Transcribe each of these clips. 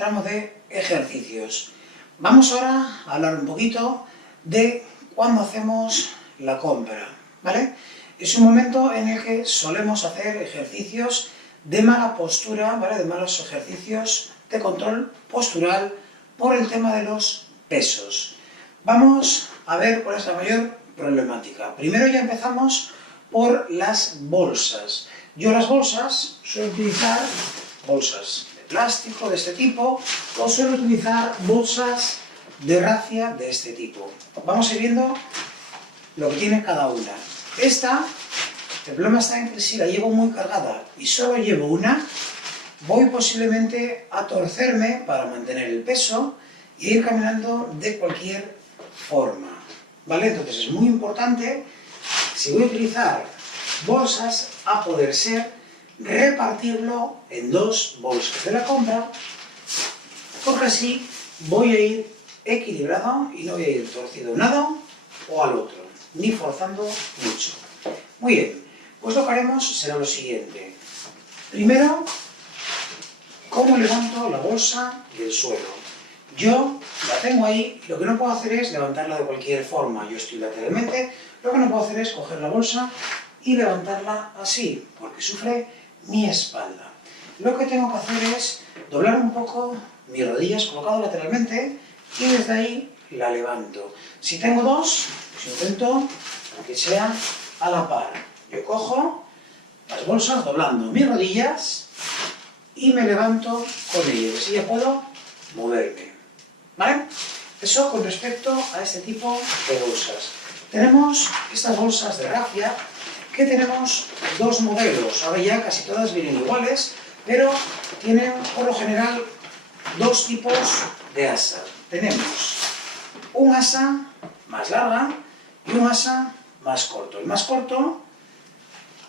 tramo de ejercicios. Vamos ahora a hablar un poquito de cuándo hacemos la compra, ¿vale? Es un momento en el que solemos hacer ejercicios de mala postura, ¿vale? De malos ejercicios de control postural por el tema de los pesos. Vamos a ver cuál es la mayor problemática. Primero ya empezamos por las bolsas. Yo las bolsas suelo utilizar bolsas de plástico de este tipo o suelo utilizar bolsas de racia de este tipo. Vamos a ir viendo lo que tiene cada una. Esta, el problema está en que si la llevo muy cargada y solo llevo una, voy posiblemente a torcerme para mantener el peso e ir caminando de cualquier forma, ¿vale? Entonces es muy importante, si voy a utilizar bolsas, a poder ser, repartirlo en dos bolsas de la compra, porque así voy a ir equilibrado y no voy a ir torcido a un lado o al otro, ni forzando mucho. Muy bien, pues lo que haremos será lo siguiente. Primero, ¿cómo levanto la bolsa del suelo? Yo la tengo ahí, lo que no puedo hacer es levantarla de cualquier forma. Yo estoy lateralmente, lo que no puedo hacer es coger la bolsa y levantarla así, porque sufre mi espalda. Lo que tengo que hacer es doblar un poco mis rodillas colocado lateralmente y desde ahí la levanto. Si tengo dos, pues intento que sea a la par. Yo cojo las bolsas doblando mis rodillas y me levanto con ellas. Así ya puedo moverme, ¿vale? Eso con respecto a este tipo de bolsas. Tenemos estas bolsas de raffia, que tenemos dos modelos. Ahora ya casi todas vienen iguales, pero tienen por lo general dos tipos de asa. Tenemos un asa más larga y un asa más corto. El más corto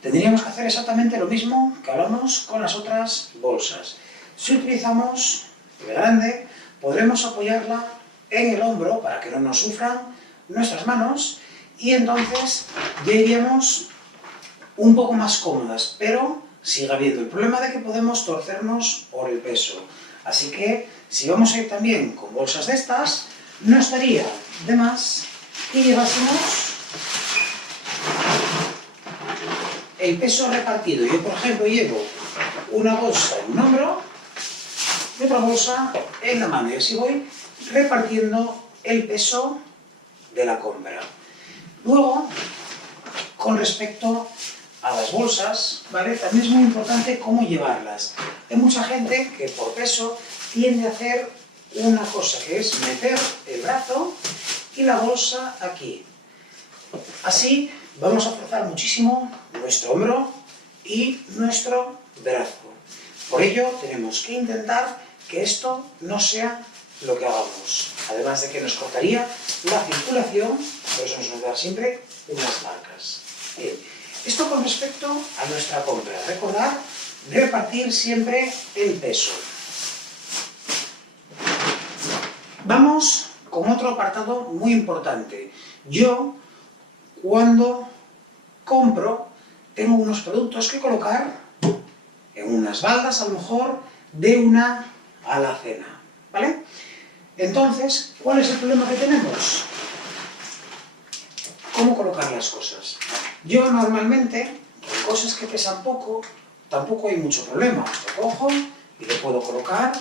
tendríamos que hacer exactamente lo mismo que hablamos con las otras bolsas. Si utilizamos el grande, podremos apoyarla en el hombro para que no nos sufran nuestras manos y entonces ya iríamos un poco más cómodas, pero sigue habiendo el problema de que podemos torcernos por el peso. Así que si vamos a ir también con bolsas de estas, no estaría de más que llevásemos el peso repartido. Yo, por ejemplo, llevo una bolsa en un hombro y otra bolsa en la mano, y así voy repartiendo el peso de la compra. Luego, con respecto a las bolsas, ¿vale? También es muy importante cómo llevarlas. Hay mucha gente que por peso tiende a hacer una cosa, que es meter el brazo y la bolsa aquí. Así vamos a forzar muchísimo nuestro hombro y nuestro brazo. Por ello tenemos que intentar que esto no sea lo que hagamos. Además de que nos cortaría la circulación, por eso nos va a dar siempre unas marcas. Bien. Esto con respecto a nuestra compra. Recordar repartir siempre el peso. Vamos con otro apartado muy importante. Yo, cuando compro, tengo unos productos que colocar en unas baldas, a lo mejor, de una alacena, ¿vale? Entonces, ¿cuál es el problema que tenemos? ¿Cómo colocar las cosas? Yo normalmente, en cosas que pesan poco, tampoco hay mucho problema. Lo cojo y lo puedo colocar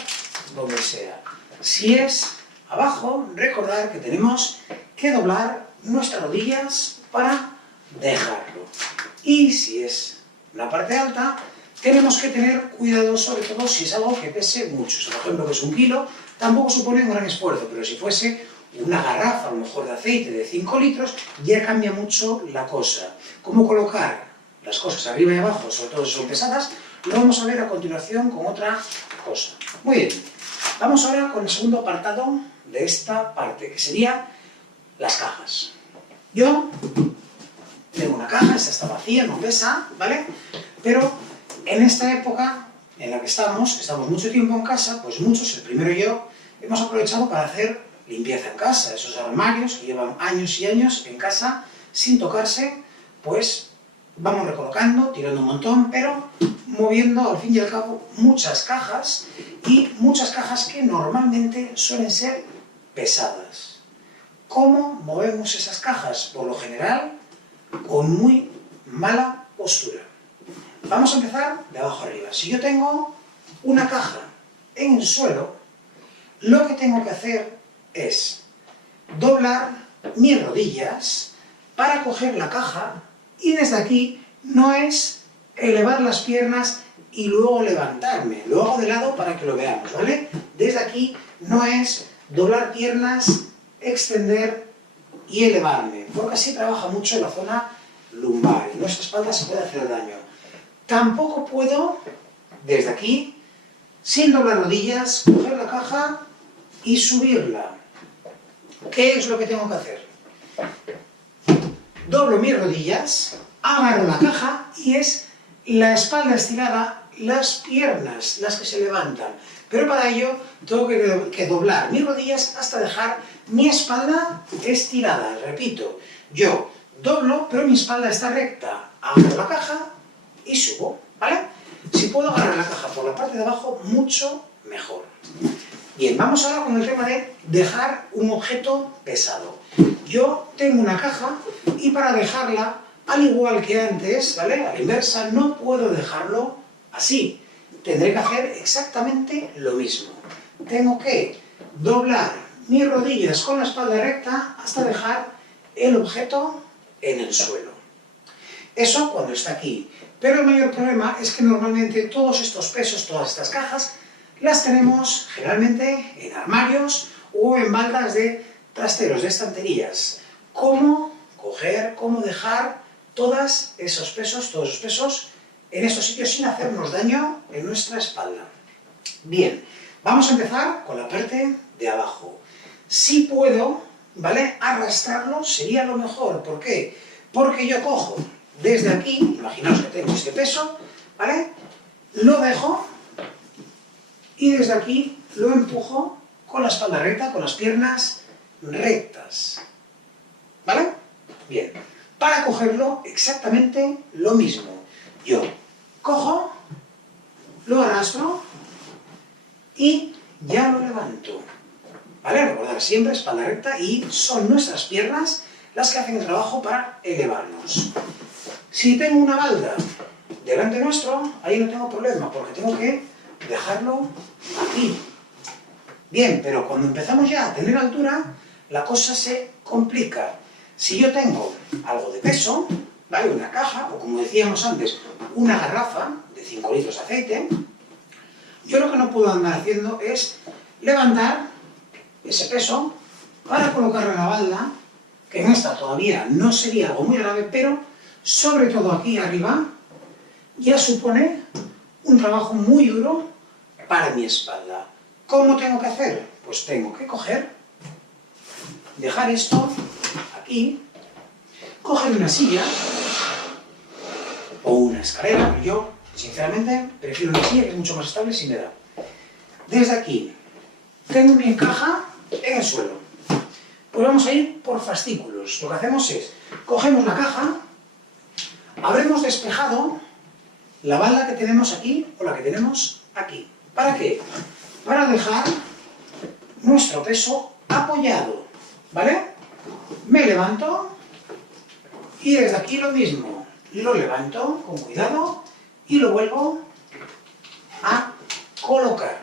donde sea. Si es abajo, recordar que tenemos que doblar nuestras rodillas para dejarlo. Y si es la parte alta, tenemos que tener cuidado, sobre todo si es algo que pese mucho. Si por ejemplo que es 1 kilo, tampoco supone un gran esfuerzo, pero si fuese una garrafa, a lo mejor de aceite de 5 litros, ya cambia mucho la cosa. Cómo colocar las cosas arriba y abajo, sobre todo si son pesadas, lo vamos a ver a continuación con otra cosa. Muy bien, vamos ahora con el segundo apartado de esta parte, que sería las cajas. Yo tengo una caja, esta está vacía, no pesa, ¿vale? Pero en esta época en la que estamos mucho tiempo en casa, pues muchos, el primero yo, hemos aprovechado para hacer limpieza en casa. Esos armarios que llevan años y años en casa sin tocarse, pues vamos recolocando, tirando un montón, pero moviendo al fin y al cabo muchas cajas, y muchas cajas que normalmente suelen ser pesadas. ¿Cómo movemos esas cajas? Por lo general, con muy mala postura. Vamos a empezar de abajo arriba. Si yo tengo una caja en el suelo, lo que tengo que hacer es doblar mis rodillas para coger la caja, y desde aquí no es elevar las piernas y luego levantarme. Lo hago de lado para que lo veamos, ¿vale? Desde aquí no es doblar piernas, extender y elevarme, porque así trabaja mucho la zona lumbar y nuestra espalda se puede hacer daño. Tampoco puedo, desde aquí, sin doblar rodillas, coger la caja y subirla. ¿Qué es lo que tengo que hacer? Doblo mis rodillas, agarro la caja y es la espalda estirada, las piernas las que se levantan. Pero para ello tengo que doblar mis rodillas hasta dejar mi espalda estirada. Repito, yo doblo, pero mi espalda está recta. Agarro la caja y subo, ¿vale? Si puedo agarrar la caja por la parte de abajo, mucho mejor. Bien, vamos ahora con el tema de dejar un objeto pesado. Yo tengo una caja y para dejarla, al igual que antes, ¿vale? A la inversa, no puedo dejarlo así. Tendré que hacer exactamente lo mismo. Tengo que doblar mis rodillas con la espalda recta hasta dejar el objeto en el suelo. Eso cuando está aquí. Pero el mayor problema es que normalmente todos estos pesos, todas estas cajas, las tenemos generalmente en armarios o en baldas de trasteros, de estanterías. ¿Cómo coger, cómo dejar todos esos pesos en esos sitios sin hacernos daño en nuestra espalda? Bien, vamos a empezar con la parte de abajo. Si puedo, ¿vale?, arrastrarlo sería lo mejor. ¿Por qué? Porque yo cojo desde aquí, imaginaos que tengo este peso, ¿vale?, lo dejo y desde aquí lo empujo con la espalda recta, con las piernas rectas, ¿vale? Bien, para cogerlo exactamente lo mismo. Yo cojo, lo arrastro y ya lo levanto, ¿vale? Recordar siempre espalda recta, y son nuestras piernas las que hacen el trabajo para elevarnos. Si tengo una balda delante nuestro, ahí no tengo problema, porque tengo que dejarlo aquí. Bien, pero cuando empezamos ya a tener altura, la cosa se complica. Si yo tengo algo de peso, ¿vale?, una caja, o como decíamos antes, una garrafa de 5 litros de aceite, yo lo que no puedo andar haciendo es levantar ese peso para colocarlo en la balda, que en esta todavía no sería algo muy grave, pero sobre todo aquí arriba ya supone un trabajo muy duro para mi espalda. ¿Cómo tengo que hacer? Pues tengo que coger, dejar esto aquí, coger una silla o una escalera. Yo, sinceramente, prefiero una silla, que es mucho más estable si me da. Desde aquí tengo mi caja en el suelo. Pues vamos a ir por fascículos. Lo que hacemos es, cogemos la caja, habremos despejado la balda que tenemos aquí o la que tenemos aquí. ¿Para qué? Para dejar nuestro peso apoyado, ¿vale? Me levanto y desde aquí lo mismo. Lo levanto con cuidado y lo vuelvo a colocar.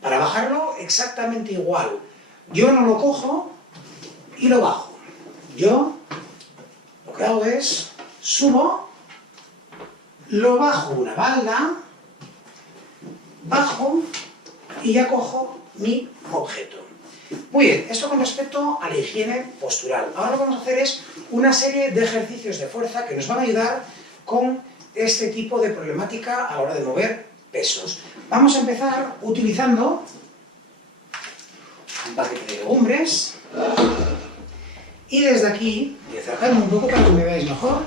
Para bajarlo exactamente igual. Yo no lo cojo y lo bajo. Yo lo que hago es subo, lo bajo una balda, bajo y ya cojo mi objeto. Muy bien, esto con respecto a la higiene postural. Ahora lo que vamos a hacer es una serie de ejercicios de fuerza que nos van a ayudar con este tipo de problemática a la hora de mover pesos. Vamos a empezar utilizando un paquete de legumbres y desde aquí, voy a acercarme un poco para que me veáis mejor,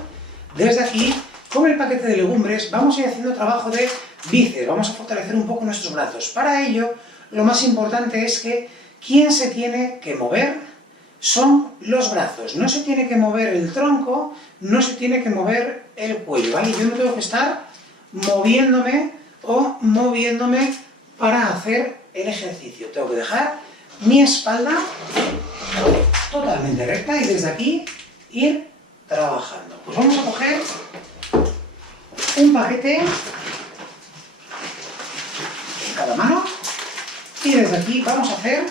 desde aquí, con el paquete de legumbres, vamos a ir haciendo trabajo de bíceps, vamos a fortalecer un poco nuestros brazos. Para ello, lo más importante es que quien se tiene que mover son los brazos. No se tiene que mover el tronco, no se tiene que mover el cuello, ¿vale? Yo no tengo que estar moviéndome o moviéndome para hacer el ejercicio. Tengo que dejar mi espalda totalmente recta y desde aquí ir trabajando. Pues vamos a coger un paquete en cada mano y desde aquí vamos a hacer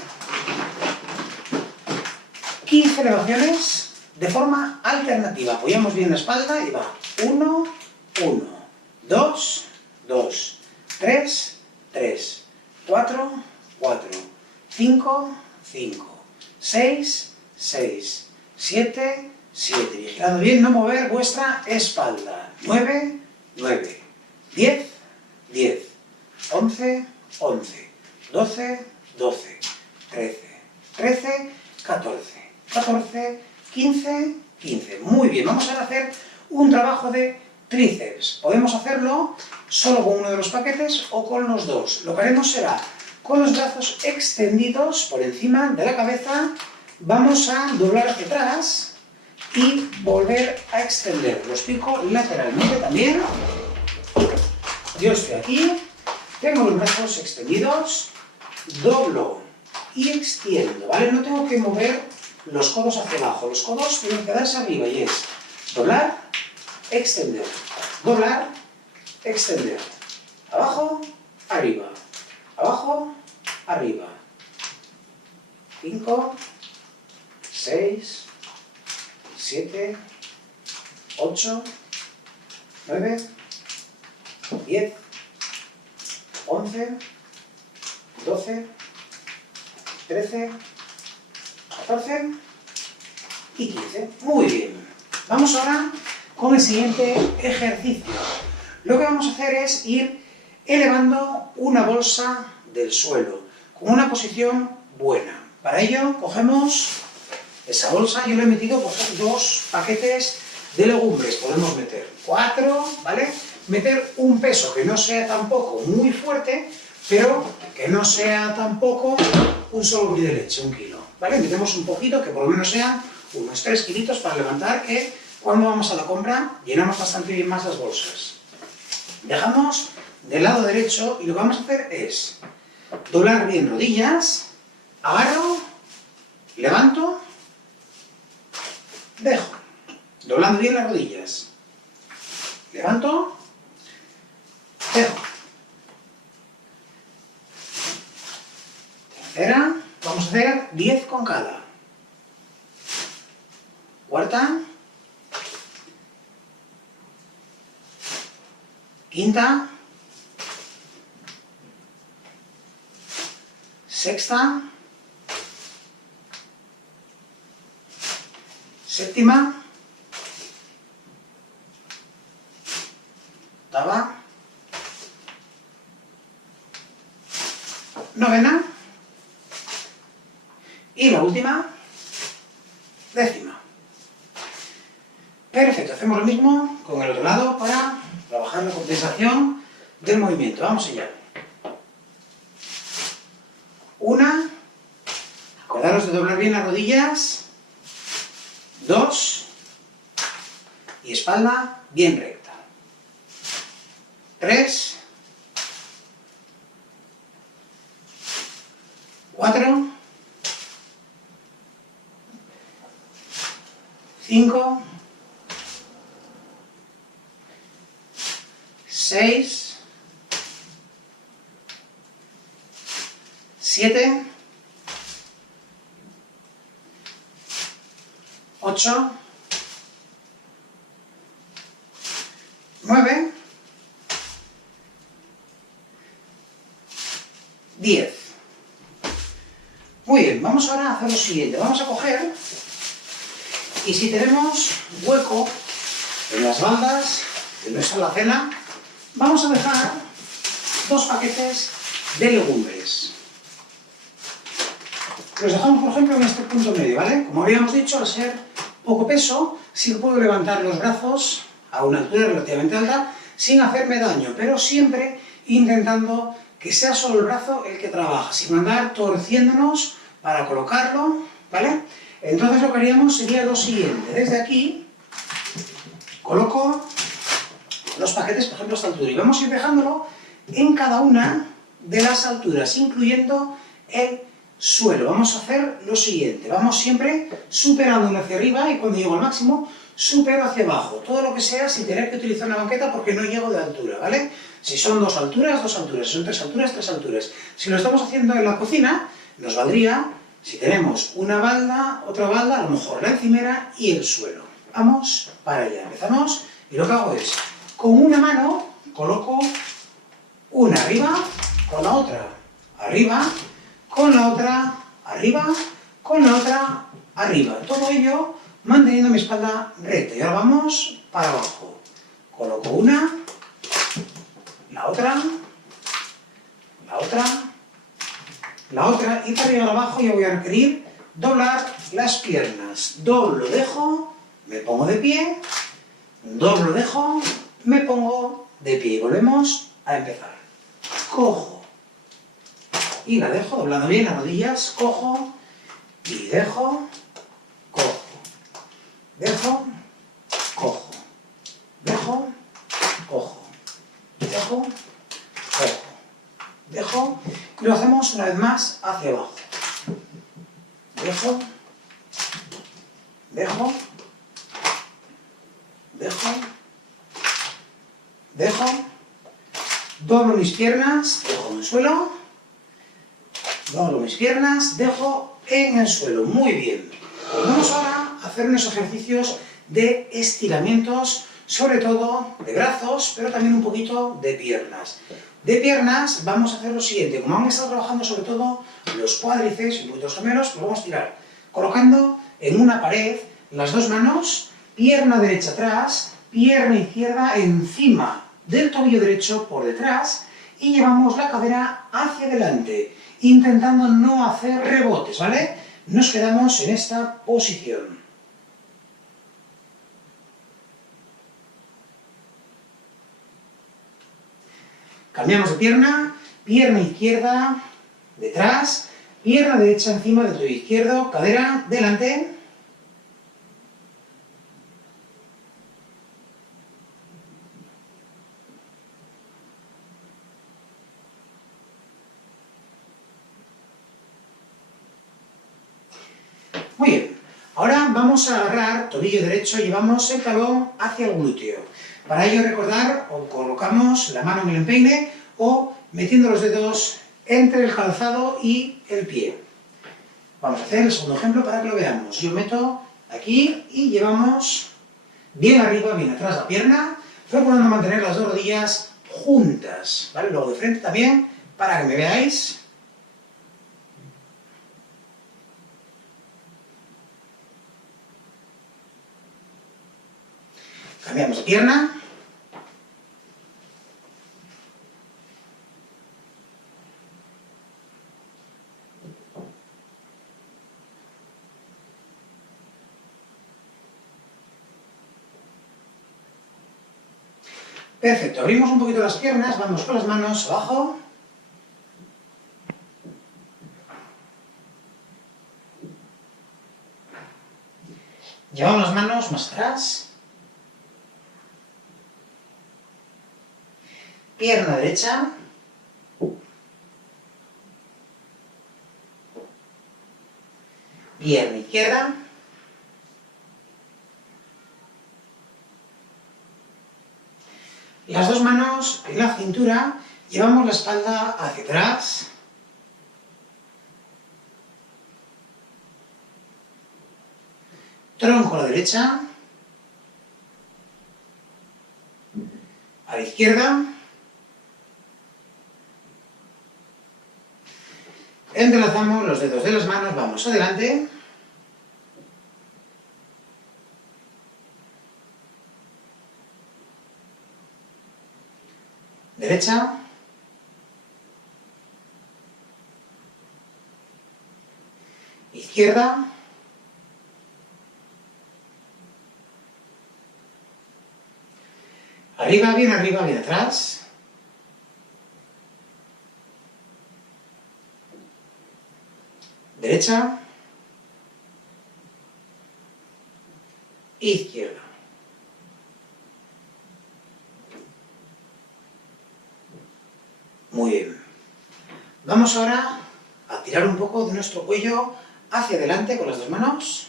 15 elevaciones de forma alternativa. Apoyamos bien la espalda y va 1, 1, 2, 2, 3, 3, 4, 4, 5, 5, 6, 6, 7, 7. Vigilando bien no mover vuestra espalda. 9, 9, 10, 10, 11, 11, 12, 12, 13, 13, 14, 14, 15, 15. Muy bien, vamos a hacer un trabajo de tríceps. Podemos hacerlo solo con uno de los paquetes o con los dos. Lo que haremos será, con los brazos extendidos por encima de la cabeza, vamos a doblar hacia atrás y volver a extender. Los pico lateralmente también. Yo estoy aquí, tengo los brazos extendidos, doblo y extiendo, ¿vale? No tengo que mover los codos hacia abajo, los codos tienen que quedarse arriba y es doblar, extender, doblar, extender, abajo, arriba, abajo, arriba, 5, 6, 7, 8, 9, 10, 11, 12, 13, 14 y 15. Muy bien. Vamos ahora con el siguiente ejercicio. Lo que vamos a hacer es ir elevando una bolsa del suelo, con una posición buena. Para ello cogemos esa bolsa, yo le he metido pues, 2 paquetes de legumbres, podemos meter 4, ¿vale? Meter un peso que no sea tampoco muy fuerte, pero que no sea tampoco un solo bri de leche, 1 kilo, ¿vale? Metemos un poquito, que por lo menos sean unos 3 kilitos para levantar, que cuando vamos a la compra llenamos bastante bien más las bolsas. Dejamos del lado derecho y lo que vamos a hacer es doblar bien rodillas, agarro, levanto, dejo, doblando bien las rodillas, levanto, dejo. Tercera, vamos a hacer 10 con cada. Cuarta, quinta, sexta, séptima, octava, novena y la última, 10ª. Perfecto, hacemos lo mismo con el otro lado para trabajar la compensación del movimiento. Vamos allá. 1, acordaros de doblar bien las rodillas. 2, y espalda bien recta. 3, 4, 5, 6, 7, 8, 9, 10. Muy bien, vamos ahora a hacer lo siguiente. Vamos a coger, y si tenemos hueco en las bandas de nuestra alacena, vamos a dejar 2 paquetes de legumbres. Los dejamos, por ejemplo, en este punto medio, ¿vale? Como habíamos dicho, al ser poco peso, sí puedo levantar los brazos a una altura relativamente alta sin hacerme daño, pero siempre intentando que sea solo el brazo el que trabaja, sin andar torciéndonos para colocarlo, ¿vale? Entonces lo que haríamos sería lo siguiente. Desde aquí coloco los paquetes, por ejemplo, a esta altura, y vamos a ir dejándolo en cada una de las alturas, incluyendo el suelo. Vamos a hacer lo siguiente, vamos siempre superando hacia arriba y cuando llego al máximo, supero hacia abajo. Todo lo que sea sin tener que utilizar una banqueta porque no llego de altura, ¿vale? Si son 2 alturas, 2 alturas, si son 3 alturas, 3 alturas. Si lo estamos haciendo en la cocina, nos valdría, si tenemos una balda, otra balda, a lo mejor la encimera y el suelo. Vamos para allá, empezamos y lo que hago es, con una mano coloco una arriba con la otra, arriba, con la otra, arriba, con la otra, arriba. Todo ello manteniendo mi espalda recta. Y ahora vamos para abajo. Coloco una, la otra, la otra, la otra, y para arriba y abajo ya voy a requerir doblar las piernas. Doblo, dejo, me pongo de pie, doblo, dejo, me pongo de pie. Y volvemos a empezar. Cojo y la dejo, doblando bien las rodillas, cojo y dejo, cojo, dejo, cojo, dejo, cojo, dejo, cojo, dejo, y lo hacemos una vez más hacia abajo. Dejo, dejo, dejo, dejo, doblo mis piernas, dejo en el suelo, doblo mis piernas, dejo en el suelo. Muy bien. Vamos ahora a hacer unos ejercicios de estiramientos, sobre todo de brazos, pero también un poquito de piernas. De piernas vamos a hacer lo siguiente, como vamos a estar trabajando sobre todo los cuádriceps y un poquito los gemelos, pues vamos a tirar colocando en una pared las dos manos, pierna derecha atrás, pierna izquierda encima del tobillo derecho por detrás y llevamos la cadera hacia adelante, intentando no hacer rebotes, ¿vale? Nos quedamos en esta posición. Cambiamos de pierna, pierna izquierda detrás, pierna derecha encima del tobillo izquierdo, cadera delante. Muy bien, ahora vamos a agarrar tobillo derecho y llevamos el talón hacia el glúteo. Para ello recordar, o colocamos la mano en el empeine o metiendo los dedos entre el calzado y el pie. Vamos a hacer el segundo ejemplo para que lo veamos. Yo meto aquí y llevamos bien arriba, bien atrás la pierna, procurando mantener las dos rodillas juntas, ¿vale? Luego de frente también, para que me veáis. Cambiamos de pierna. Perfecto, abrimos un poquito las piernas, vamos con las manos abajo. Llevamos las manos más atrás. Pierna derecha. Pierna izquierda. Las dos manos en la cintura, llevamos la espalda hacia atrás. Tronco a la derecha. A la izquierda. Entrelazamos los dedos de las manos, vamos adelante. Derecha. Izquierda. Arriba, bien atrás. Derecha. izquierda. Muy bien. Vamos ahora a tirar un poco de nuestro cuello hacia adelante con las dos manos.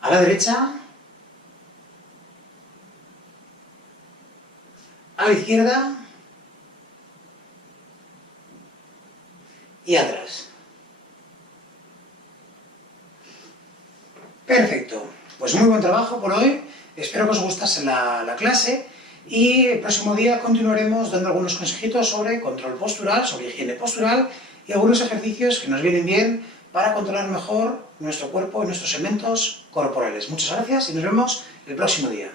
A la derecha. A la izquierda. Y atrás. Perfecto. Pues muy buen trabajo por hoy. Espero que os gustase la clase. Y el próximo día continuaremos dando algunos consejitos sobre control postural, sobre higiene postural y algunos ejercicios que nos vienen bien para controlar mejor nuestro cuerpo y nuestros segmentos corporales. Muchas gracias y nos vemos el próximo día.